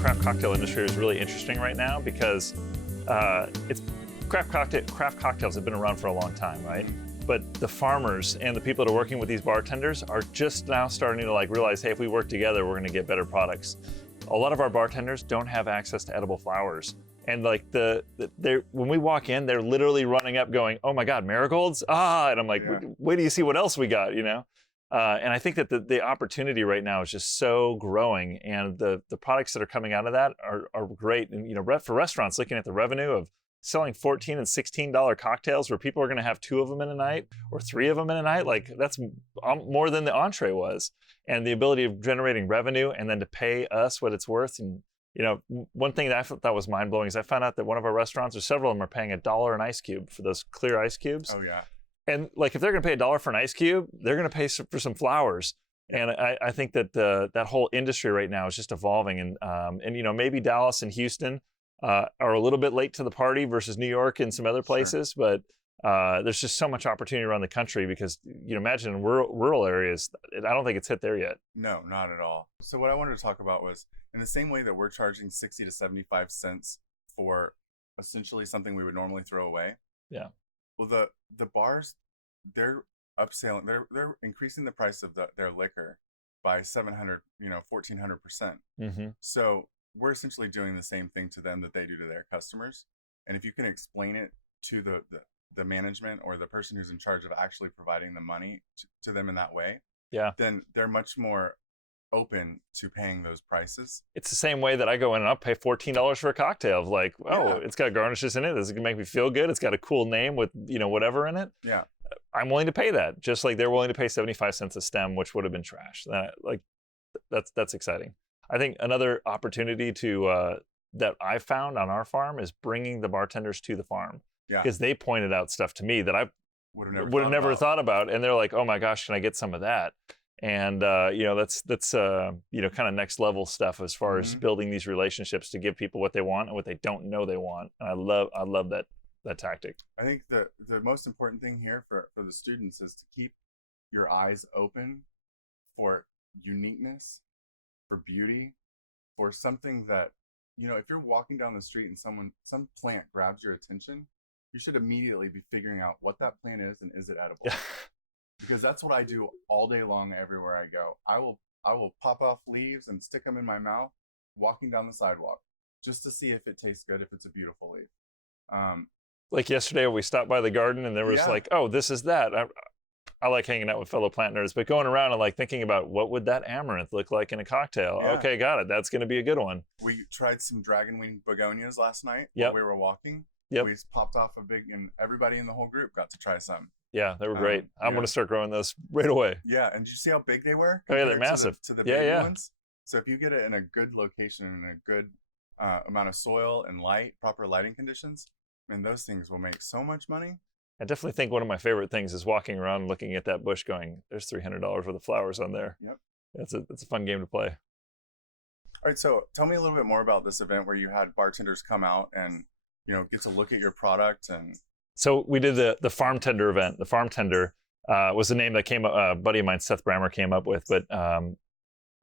craft cocktail industry is really interesting right now because it's craft cocktails have been around for a long time, right? But the farmers and the people that are working with these bartenders are just now starting to realize, hey, if we work together, we're going to get better products. A lot of our bartenders don't have access to edible flowers. And when we walk in, they're literally running up going, oh my God, marigolds? And I'm like, wait till you see what else we got, And I think that the opportunity right now is just so growing, and the products that are coming out of that are great. And, for restaurants, looking at the revenue of selling $14 and $16 cocktails where people are going to have 2 of them in a night or 3 of them in a night, that's more than the entree was. And the ability of generating revenue and then to pay us what it's worth. And, one thing that I thought was mind blowing is I found out that one of our restaurants, or several of them, are paying $1 an ice cube for those clear ice cubes. Oh yeah. And if they're going to pay $1 for an ice cube, they're going to pay for some flowers. And I think that that whole industry right now is just evolving. And maybe Dallas and Houston are a little bit late to the party versus New York and some other places, but there's just so much opportunity around the country because imagine in rural areas, I don't think it's hit there yet. No, not at all. So what I wanted to talk about was, in the same way that we're charging 60 to 75 cents for essentially something we would normally throw away. Yeah. Well, the bars, they're upselling, they're increasing the price of their liquor by 700, 1,400%. Mm-hmm. So we're essentially doing the same thing to them that they do to their customers. And if you can explain it to the management or the person who's in charge of actually providing the money to them in that way, then they're much more open to paying those prices. It's the same way that I go in and I'll pay $14 for a cocktail. It's got garnishes in it. This is going to make me feel good. It's got a cool name with, whatever in it. Yeah. I'm willing to pay that, just like they're willing to pay 75 cents a stem, which would have been trash. That's exciting. I think another opportunity that I found on our farm is bringing the bartenders to the farm. Yeah. Because they pointed out stuff to me that I would have never thought about. And they're like, oh my gosh, can I get some of that? And, that's kind of next level stuff as far as building these relationships to give people what they want and what they don't know they want. And I love that tactic. I think the most important thing here for the students is to keep your eyes open for uniqueness, for beauty, for something that, if you're walking down the street and some plant grabs your attention, you should immediately be figuring out what that plant is and is it edible? Yeah. Because that's what I do all day long everywhere I go. I will pop off leaves and stick them in my mouth walking down the sidewalk just to see if it tastes good, if it's a beautiful leaf. Like yesterday, we stopped by the garden and there was oh, this is that. I like hanging out with fellow plant nerds, but going around and thinking about what would that amaranth look like in a cocktail? Yeah. Okay, got it. That's going to be a good one. We tried some dragonwing begonias last night while we were walking. Yep. We popped off and everybody in the whole group got to try some. Yeah, they were great. I'm going to start growing those right away. Yeah, and did you see how big they were? Oh yeah, they're massive. To the big ones. So if you get it in a good location and a good amount of soil and light, proper lighting conditions, those things will make so much money. I definitely think one of my favorite things is walking around and looking at that bush going, there's $300 worth of flowers on there. Yep. It's a fun game to play. All right, so tell me a little bit more about this event where you had bartenders come out and, get to look at your product. And so we did the farm tender event. The farm tender was the name that came up, a buddy of mine, Seth Brammer, came up with, but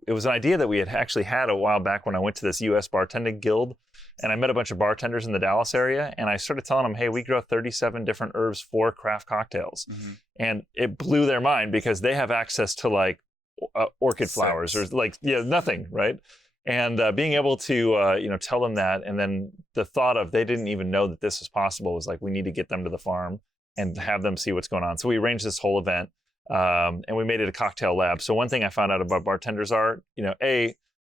it was an idea that we had actually had a while back when I went to this U.S. bartending guild, and I met a bunch of bartenders in the Dallas area, and I started telling them, hey, we grow 37 different herbs for craft cocktails. Mm-hmm. And it blew their mind because they have access to orchid flowers or nothing, right? And being able to, tell them that, and then the thought of they didn't even know that this was possible was we need to get them to the farm and have them see what's going on. So we arranged this whole event. And we made it a cocktail lab. So one thing I found out about bartenders are,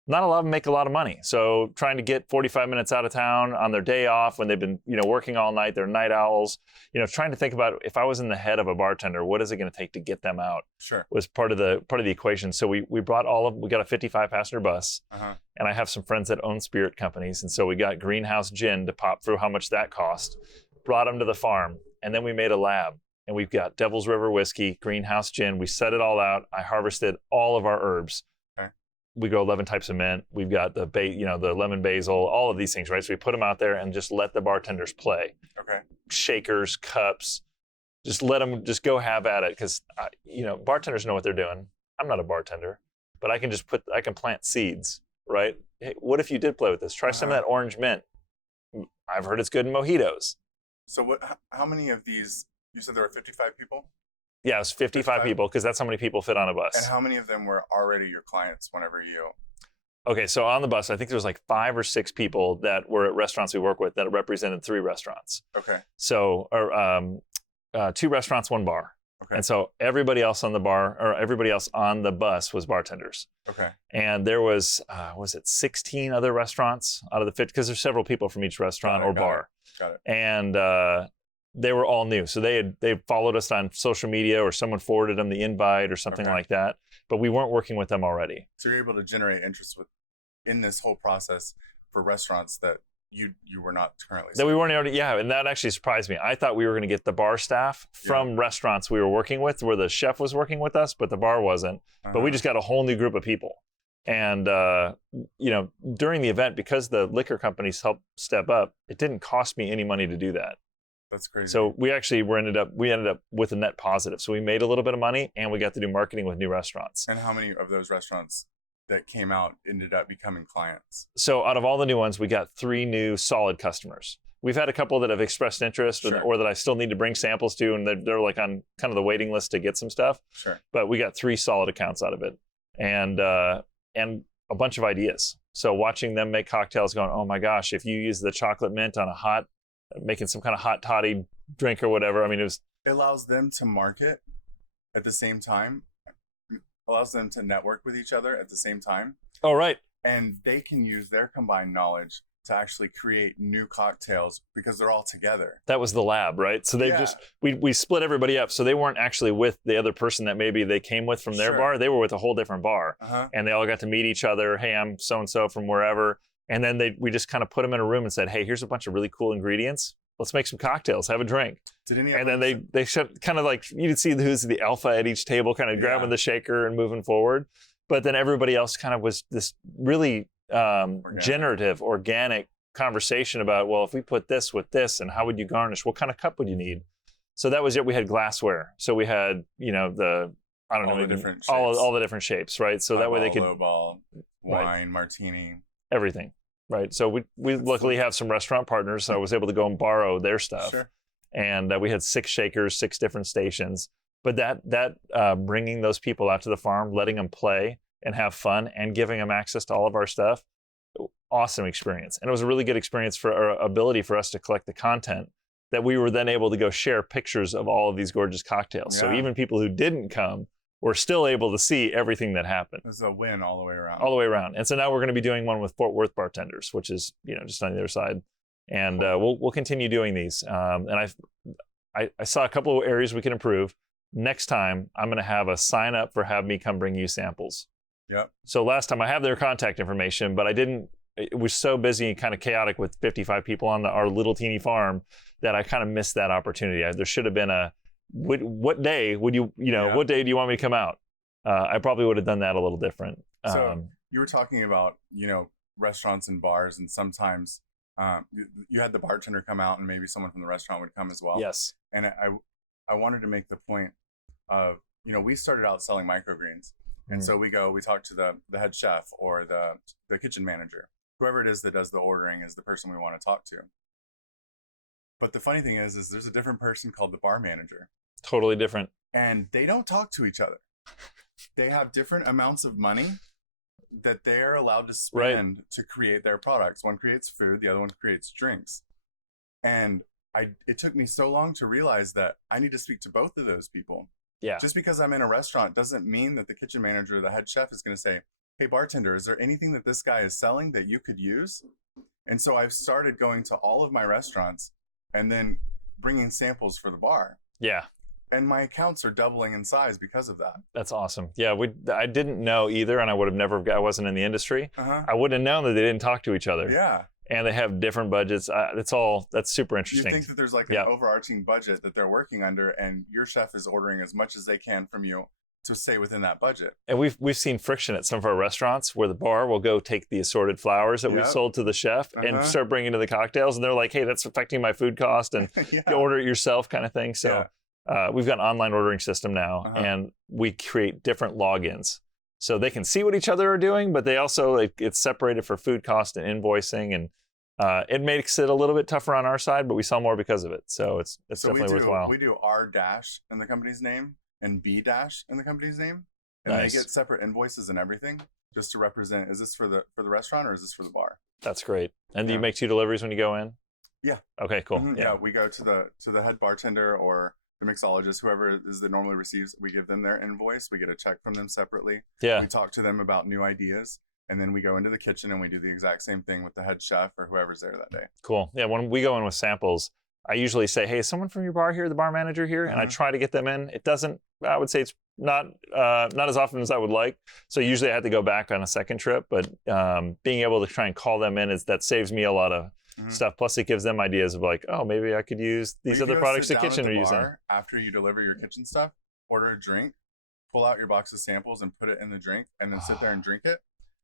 not a lot of them make a lot of money. So trying to get 45 minutes out of town on their day off when they've been, working all night, they're night owls, trying to think about if I was in the head of a bartender, what is it going to take to get them out? Sure. Was part of the equation. So we brought we got a 55 passenger bus, and I have some friends that own spirit companies. And so we got Greenhouse Gin to pop through how much that cost, brought them to the farm, and then we made a lab. And we've got Devil's River whiskey, Greenhouse Gin. We set it all out. I harvested all of our herbs. Okay. We grow 11 types of mint. We've got the lemon basil, all of these things, right? So we put them out there and just let the bartenders play. Okay. Shakers, cups, just let them just go have at it. Because, bartenders know what they're doing. I'm not a bartender, but I can plant seeds right? Hey, what if you did play with this? Try some of that orange mint. I've heard it's good in mojitos. So how many of these, you said there were 55 people? Yeah, it's 55 people because that's how many people fit on a bus. And how many of them were already your clients whenever you? Okay, so on the bus, I think there was like 5 or 6 people that were at restaurants we work with that represented 3 restaurants. Okay. So, 2 restaurants, 1 bar. Okay. And so everybody else on the bar or everybody else on the bus was bartenders. Okay. And there was it 16 other restaurants out of the 50, because there's several people from each restaurant or bar. Got it. And they were all new. So they followed us on social media, or someone forwarded them the invite or something like that. But we weren't working with them already. So you're able to generate interest in this whole process for restaurants that you were not currently. That we weren't already, yeah, and that actually surprised me. I thought we were going to get the bar staff from restaurants we were working with, where the chef was working with us, but the bar wasn't. But we just got a whole new group of people. And during the event, because the liquor companies helped step up, it didn't cost me any money to do that. That's crazy. So we ended up with a net positive. So we made a little bit of money, and we got to do marketing with new restaurants. And how many of those restaurants that came out ended up becoming clients? So out of all the new ones, we got 3 new solid customers. We've had a couple that have expressed interest, or that I still need to bring samples to, and they're like on kind of the waiting list to get some stuff. Sure. But we got 3 solid accounts out of it, and a bunch of ideas. So watching them make cocktails, going, oh my gosh, if you use the chocolate mint on making some kind of hot toddy drink or whatever. I mean, it allows them to market at the same time. Allows them to network with each other at the same time. Oh, right. And they can use their combined knowledge to actually create new cocktails because they're all together. That was the lab, right? So we split everybody up. So they weren't actually with the other person that maybe they came with from their bar. They were with a whole different bar. And they all got to meet each other. Hey, I'm so-and-so from wherever. And then we just kind of put them in a room and said, hey, here's a bunch of really cool ingredients. Let's make some cocktails, have a drink. And then they kind of like, you could see who's the alpha at each table, kind of grabbing the shaker and moving forward. But then everybody else kind of was this really generative, organic conversation about, well, if we put this with this, and how would you garnish? What kind of cup would you need? So that was it. We had glassware. So we had, all the different shapes, right? So that way they could, low ball, wine, martini, everything. Right. So we luckily have some restaurant partners, so I was able to go and borrow their stuff. Sure. And we had 6 shakers, 6 different stations. But that bringing those people out to the farm, letting them play and have fun, and giving them access to all of our stuff, awesome experience. And it was a really good experience for our ability for us to collect the content that we were then able to go share pictures of all of these gorgeous cocktails. So even people who didn't come were still able to see everything that happened. It's a win all the way around. All the way around. And so now we're going to be doing one with Fort Worth bartenders, which is, just on the other side. And we'll continue doing these. And I saw a couple of areas we can improve. Next time, I'm going to have a sign up for have me come bring you samples. Yep. So last time I have their contact information, but it was so busy and kind of chaotic with 55 people on our little teeny farm that I kind of missed that opportunity. There should have been what day would what day do you want me to come out? I probably would have done that a little different. So you were talking about, restaurants and bars, and sometimes you had the bartender come out and maybe someone from the restaurant would come as well. Yes. And I wanted to make the point of, we started out selling microgreens. And so we talk to the head chef or the kitchen manager. Whoever it is that does the ordering is the person we want to talk to. But the funny thing is there's a different person called the bar manager. Totally different. And they don't talk to each other. They have different amounts of money that they're allowed to spend to create their products. One creates food, the other one creates drinks. And it took me so long to realize that I need to speak to both of those people. Yeah. Just because I'm in a restaurant doesn't mean that the kitchen manager or the head chef is going to say, hey, bartender, is there anything that this guy is selling that you could use? And so I've started going to all of my restaurants and then bringing samples for the bar. Yeah. And my accounts are doubling in size because of that. That's awesome. Yeah, I didn't know either, and I wasn't in the industry. I wouldn't have known that they didn't talk to each other. Yeah. And they have different budgets. That's super interesting. You think that there's like an overarching budget that they're working under, and your chef is ordering as much as they can from you to stay within that budget. And we've seen friction at some of our restaurants where the bar will go take the assorted flowers that we've sold to the chef and start bringing to the cocktails, and they're like, hey, that's affecting my food cost, and you order it yourself kind of thing. So we've got an online ordering system now, and we create different logins. So they can see what each other are doing, but they also, it's separated for food cost and invoicing. And it makes it a little bit tougher on our side, but we sell more because of it. So it's definitely worthwhile. We do R dash in the company's name and B dash in the company's name. And Nice. they get separate invoices and everything just to represent, is this for the restaurant or is this for the bar? That's great. And do you Yeah. make 2 deliveries when you go in? Yeah. Okay, cool. Mhm, yeah, we go to the head bartender or the mixologist, whoever it is that normally receives, we give them their invoice. We get a check from them separately. Yeah. We talk to them about new ideas. And then we go into the kitchen and we do the exact same thing with the head chef or whoever's there that day. Cool. Yeah, when we go in with samples, I usually say, hey, is someone from your bar here, the bar manager here? And I try to get them in. It doesn't, I would say it's not as often as I would like. So usually I have to go back on a second trip, but being able to try and call them in, that saves me a lot of stuff. Plus it gives them ideas of like, oh, maybe I could use these other products the kitchen are using. After you deliver your kitchen stuff, order a drink, pull out your box of samples and put it in the drink and then sit there and drink it.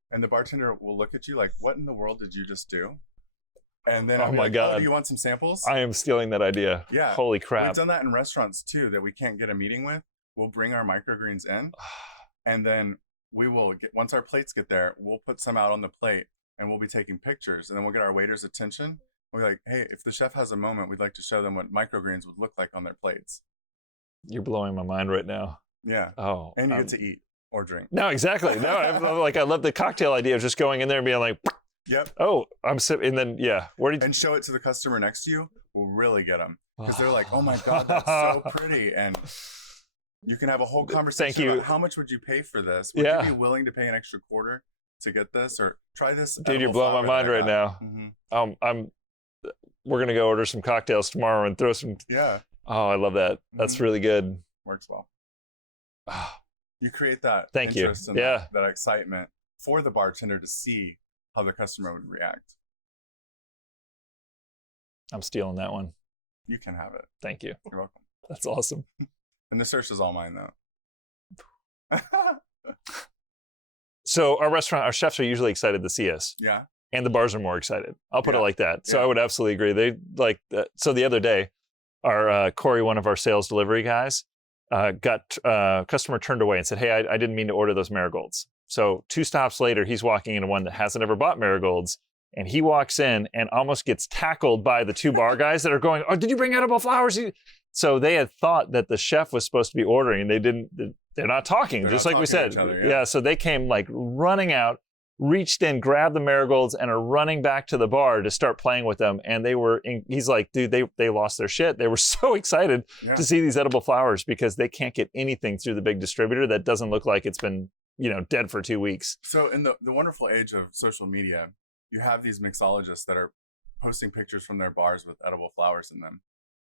And the bartender will look at you like, what in the world did you just do? And then, oh my God, oh, do you want some samples? I am stealing that idea. Yeah. Holy crap. We've done that in restaurants too that we can't get a meeting with. We'll bring our microgreens in and then we will get, once our plates get there, we'll put some out on the plate and we'll be taking pictures and then we'll get our waiters' attention. We're like, hey, if the chef has a moment, we'd like to show them what microgreens would look like on their plates. You're blowing my mind right now. Yeah. Oh. And you get to eat or drink. No, exactly. No, I love the cocktail idea of just going in there and being like, yep. Oh, I'm sipping. And then, yeah. And show it to the customer next to you will really get them. Because they're like, oh my God, that's so pretty. And you can have a whole conversation about how much would you pay for this? Would you be willing to pay an extra quarter to get this? Or try this? Dude, you're blowing my mind right now. Mm-hmm. We're going to go order some cocktails tomorrow and throw some. Yeah. Oh, I love that. That's really good. Works well. You create that Thank interest you. and Yeah. that excitement for the bartender to see how the customer would react. I'm stealing that one. You can have it. Thank you. You're welcome. That's awesome. And the search is all mine though. So our chefs are usually excited to see us. Yeah. And the bars are more excited. I'll put it like that. So Yeah. I would absolutely agree. They like that. So the other day, our Corey, one of our sales delivery guys, got a customer turned away and said, hey, I didn't mean to order those marigolds. So 2 stops later, he's walking into one that hasn't ever bought marigolds. And he walks in and almost gets tackled by the 2 bar guys that are going, oh, did you bring edible flowers? So they had thought that the chef was supposed to be ordering and they didn't, they're not talking, They're just not like we talking to said. each other, yeah. So they came like running out, reached in, grabbed the marigolds and are running back to the bar to start playing with them. And he's like, dude, they lost their shit. They were so excited to see these edible flowers because they can't get anything through the big distributor that doesn't look like it's been, dead for 2 weeks. So in the wonderful age of social media, you have these mixologists that are posting pictures from their bars with edible flowers in them.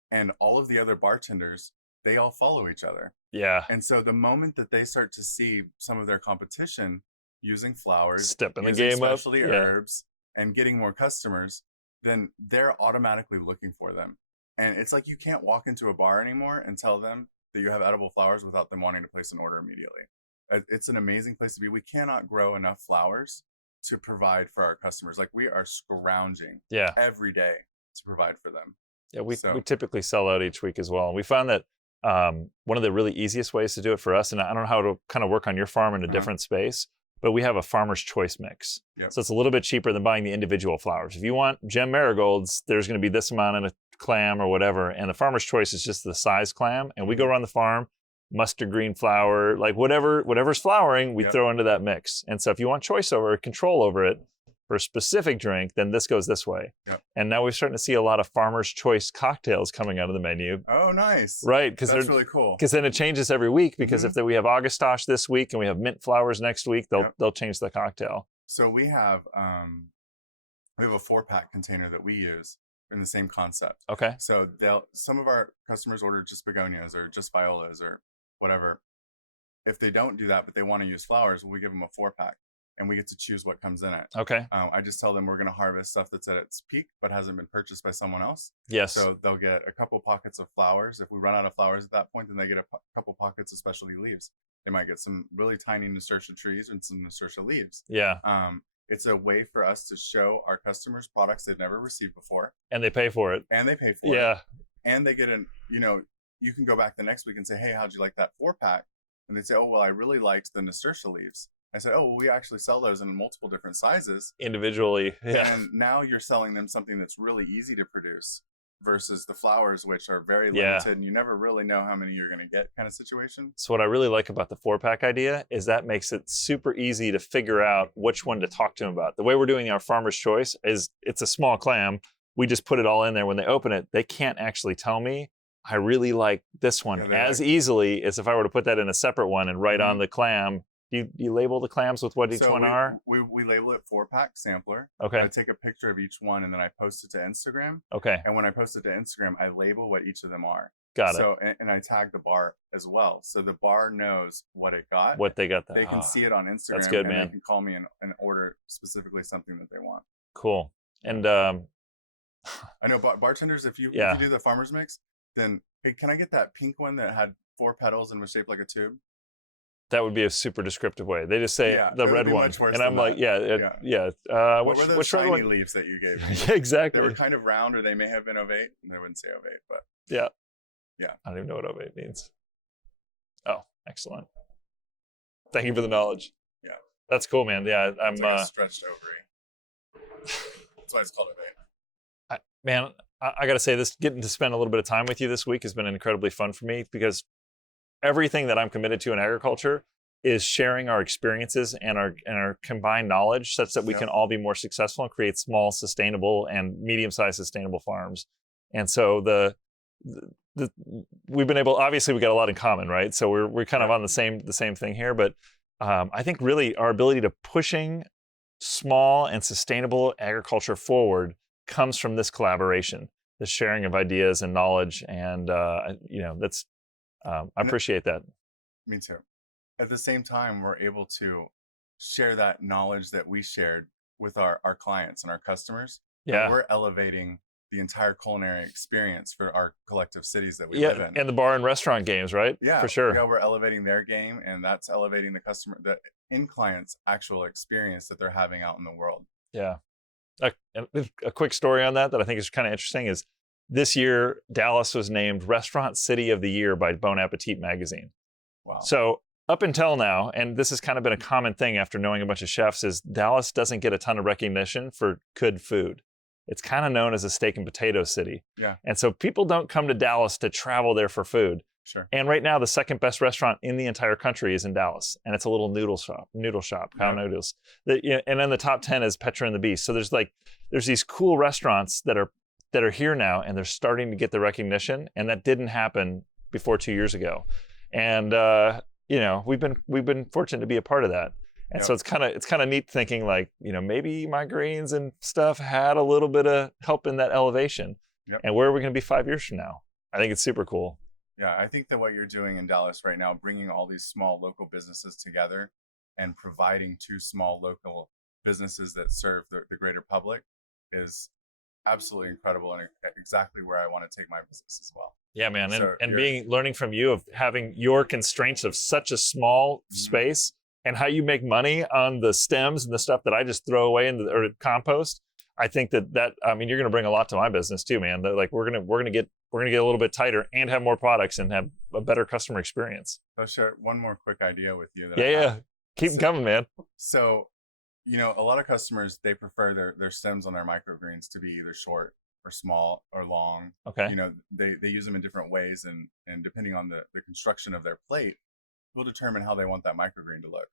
And all of the other bartenders, they all follow each other. Yeah. And so the moment that they start to see some of their competition using flowers, stepping the using game up, specialty herbs, and getting more customers, then they're automatically looking for them. And it's like you can't walk into a bar anymore and tell them that you have edible flowers without them wanting to place an order immediately. It's an amazing place to be. We cannot grow enough flowers to provide for our customers. Like we are scrounging every day to provide for them. Yeah, we typically sell out each week as well. And we found that one of the really easiest ways to do it for us, and I don't know how to kind of work on your farm in a different space, but we have a farmer's choice mix. Yep. So it's a little bit cheaper than buying the individual flowers. If you want gem marigolds, there's going to be this amount in a clam or whatever. And the farmer's choice is just the size clam. And we go around the farm, mustard green flower, like whatever's flowering, we throw into that mix. And so if you want choice over it, control over it for a specific drink, then this goes this way. Yep. And now we're starting to see a lot of farmer's choice cocktails coming out of the menu. Oh, nice. Right. That's really cool. Because then it changes every week because if we have Augustosh this week and we have mint flowers next week, they'll change the cocktail. So we have a 4-pack container that we use in the same concept. Okay. So some of our customers order just begonias or just violas or whatever. If they don't do that, but they want to use flowers, we give them a 4-pack. And we get to choose what comes in it. Okay. I just tell them we're going to harvest stuff that's at its peak, but hasn't been purchased by someone else. Yes. So they'll get a couple pockets of flowers. If we run out of flowers at that point, then they get a couple pockets of specialty leaves. They might get some really tiny nasturtia trees and some nasturtia leaves. Yeah. It's a way for us to show our customers products they've never received before. And they pay for it. Yeah. And they get you can go back the next week and say, hey, how'd you like that 4-pack? And they say, oh, well, I really liked the nasturtia leaves. I said, oh, well, we actually sell those in multiple different sizes. Individually, yeah. And now you're selling them something that's really easy to produce versus the flowers, which are very Yeah. limited and you never really know how many you're going to get kind of situation. So what I really like about the 4-pack idea is that makes it super easy to figure out which one to talk to them about. The way we're doing our farmer's choice is it's a small clam. We just put it all in there. When they open it, they can't actually tell me, I really like this one as easily as if I were to put that in a separate one and write on the clam. You label the clams with what each one are? We label it 4-pack sampler. Okay. I take a picture of each one and then I post it to Instagram. Okay. And when I post it to Instagram, I label what each of them are. Got it. So, and I tag the bar as well. So the bar knows what it got. What they got. They can see it on Instagram. That's good, and man. They can call me and order specifically something that they want. Cool. And I know bartenders, if you do the farmer's mix, then, hey, can I get that pink one that had 4 petals and was shaped like a tube? That would be a super descriptive way. They just say the red one, and I'm like, What were those shiny leaves that you gave me? Yeah, exactly. They were kind of round, or they may have been ovate. They wouldn't say ovate, but yeah. I don't even know what ovate means. Oh, excellent. Thank you for the knowledge. Yeah, that's cool, man. Yeah, I'm it's like a stretched ovary. That's why it's called ovate. Man, I got to say, getting to spend a little bit of time with you this week has been incredibly fun for me, because everything that I'm committed to in agriculture is sharing our experiences and our combined knowledge such that we can all be more successful and create small, sustainable and medium-sized sustainable farms. And so we've been able, obviously we got a lot in common, right? So we're kind of on the same thing here, but I think really our ability to pushing small and sustainable agriculture forward comes from this collaboration, the sharing of ideas and knowledge, and that's I appreciate that. Me too. At the same time, we're able to share that knowledge that we shared with our clients and our customers. Yeah. And we're elevating the entire culinary experience for our collective cities that we live in. And the bar and restaurant games, right? Yeah, for sure. Yeah, we're elevating their game, and that's elevating the client's actual experience that they're having out in the world. Yeah. A quick story on that I think is kind of interesting is, this year, Dallas was named Restaurant City of the Year by Bon Appetit magazine. Wow. So up until now, and this has kind of been a common thing after knowing a bunch of chefs, is Dallas doesn't get a ton of recognition for good food. It's kind of known as a steak and potato city. Yeah. And so people don't come to Dallas to travel there for food. Sure. And right now, the second best restaurant in the entire country is in Dallas, and it's a little noodle shop, cow noodles. And then the top 10 is Petra and the Beast. So there's these cool restaurants that are here now, and they're starting to get the recognition, and that didn't happen before 2 years ago. And we've been fortunate to be a part of that. And so it's kind of neat thinking, like, maybe my greens and stuff had a little bit of help in that elevation. Yep. And where are we going to be 5 years from now? I think it's super cool. Yeah, I think that what you're doing in Dallas right now, bringing all these small local businesses together and providing to small local businesses that serve the greater public, is absolutely incredible, and exactly where I want to take my business as well. Yeah, man. And learning from you of having your constraints of such a small space, and how you make money on the stems and the stuff that I just throw away or compost. I think that you're going to bring a lot to my business too, man. That, like, we're going to get a little bit tighter and have more products and have a better customer experience. I'll share one more quick idea with you. Keep them coming, man. So, a lot of customers, they prefer their stems on their microgreens to be either short or small or long. Okay. They use them in different ways, and depending on the construction of their plate will determine how they want that microgreen to look.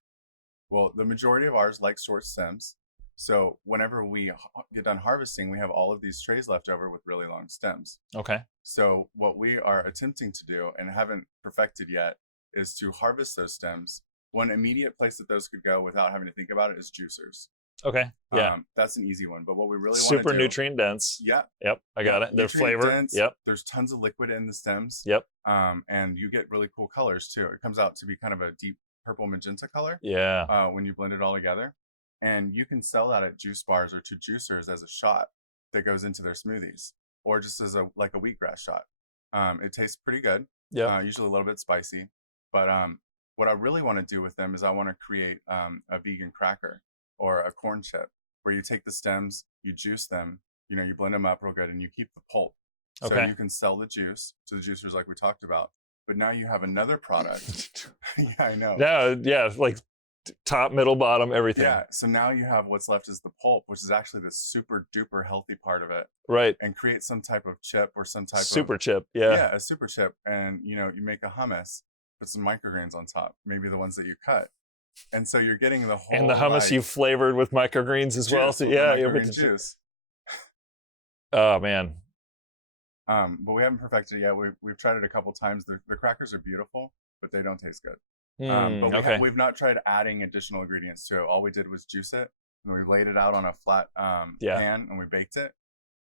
Well, the majority of ours like short stems. So whenever we get done harvesting, we have all of these trays left over with really long stems. Okay. So what we are attempting to do, and haven't perfected yet, is to harvest those stems. One immediate place that those could go without having to think about it is juicers. Okay. Yeah. That's an easy one. But what we really want to super do, nutrient dense. Yeah. Yep. I got it. Their flavor. Dense, yep. There's tons of liquid in the stems. Yep. And you get really cool colors too. It comes out to be kind of a deep purple magenta color. Yeah. When you blend it all together. And you can sell that at juice bars or to juicers as a shot that goes into their smoothies, or just as a wheatgrass shot. It tastes pretty good. Yeah. Usually a little bit spicy. But what I really want to do with them is I want to create a vegan cracker or a corn chip where you take the stems, you juice them, you blend them up real good, and you keep the pulp. So you can sell the juice to the juicers like we talked about. But now you have another product. Yeah, I know. No, yeah, like top, middle, bottom, everything. Yeah. So now you have what's left is the pulp, which is actually the super duper healthy part of it. Right. And create some type of chip or some type Super of chip. Yeah. yeah, a super chip. And you know, you make a hummus, put some microgreens on top, maybe the ones that you cut. And so you're getting the whole And the hummus like, you flavored with microgreens as well. juice So, with the yeah. microgreen juice. Oh man. But we haven't perfected it yet. We've tried it a couple times. The crackers are beautiful, but they don't taste good. But we've not tried adding additional ingredients to it. All we did was juice it, and we laid it out on a flat pan, and we baked it.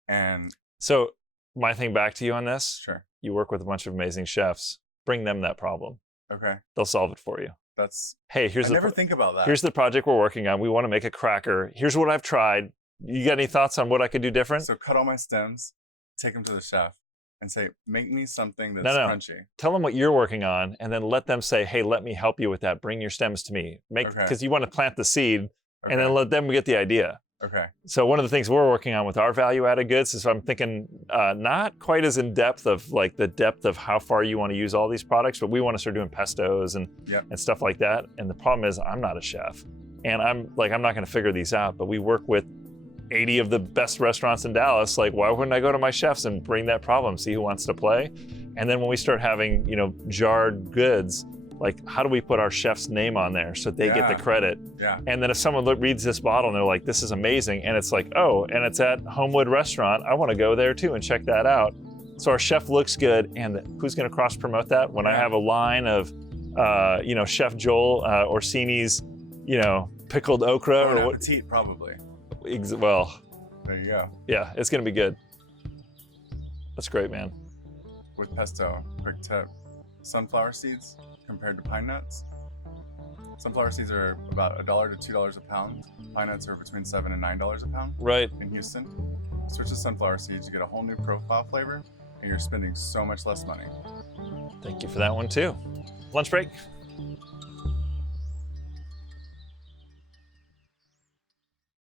And so my thing back to you on this, sure, you work with a bunch of amazing chefs. Bring them that problem. okay, They'll solve it for you. that's Hey, I never think about that. here's the project we're working on. We want to make a cracker. Here's what I've tried. You got any thoughts on what I could do different? So cut all my stems, take them to the chef, and say, make me something that's No. crunchy. Tell them what you're working on, and then let them say, hey, let me help you with that. Bring your stems to me. Because you want to plant the seed, and then let them get the idea. Okay. So one of the things we're working on with our value-added goods is I'm thinking not quite as in depth of like the depth of how far you want to use all these products, but we want to start doing pestos and stuff like that. And the problem is I'm not a chef, and I'm not going to figure these out. But we work with 80 of the best restaurants in Dallas. Like, why wouldn't I go to my chefs and bring that problem, see who wants to play? And then when we start having, jarred goods, like how do we put our chef's name on there so they get the credit? Yeah. And then if someone reads this bottle and they're like, this is amazing, and it's like, oh, and it's at Homewood Restaurant, I want to go there too and check that out. So our chef looks good, and who's going to cross promote that? When I have a line of, Chef Joel Orsini's, pickled okra Bon or what? appetit, probably. Well, there you go. Yeah, it's going to be good. That's great, man. With pesto, quick tip: sunflower seeds compared to pine nuts. Sunflower seeds are about $1 to $2 a pound. Pine nuts are between $7 and $9 a pound. Right. In Houston, switch to sunflower seeds, you get a whole new profile flavor, and you're spending so much less money. Thank you for that one too. Lunch break.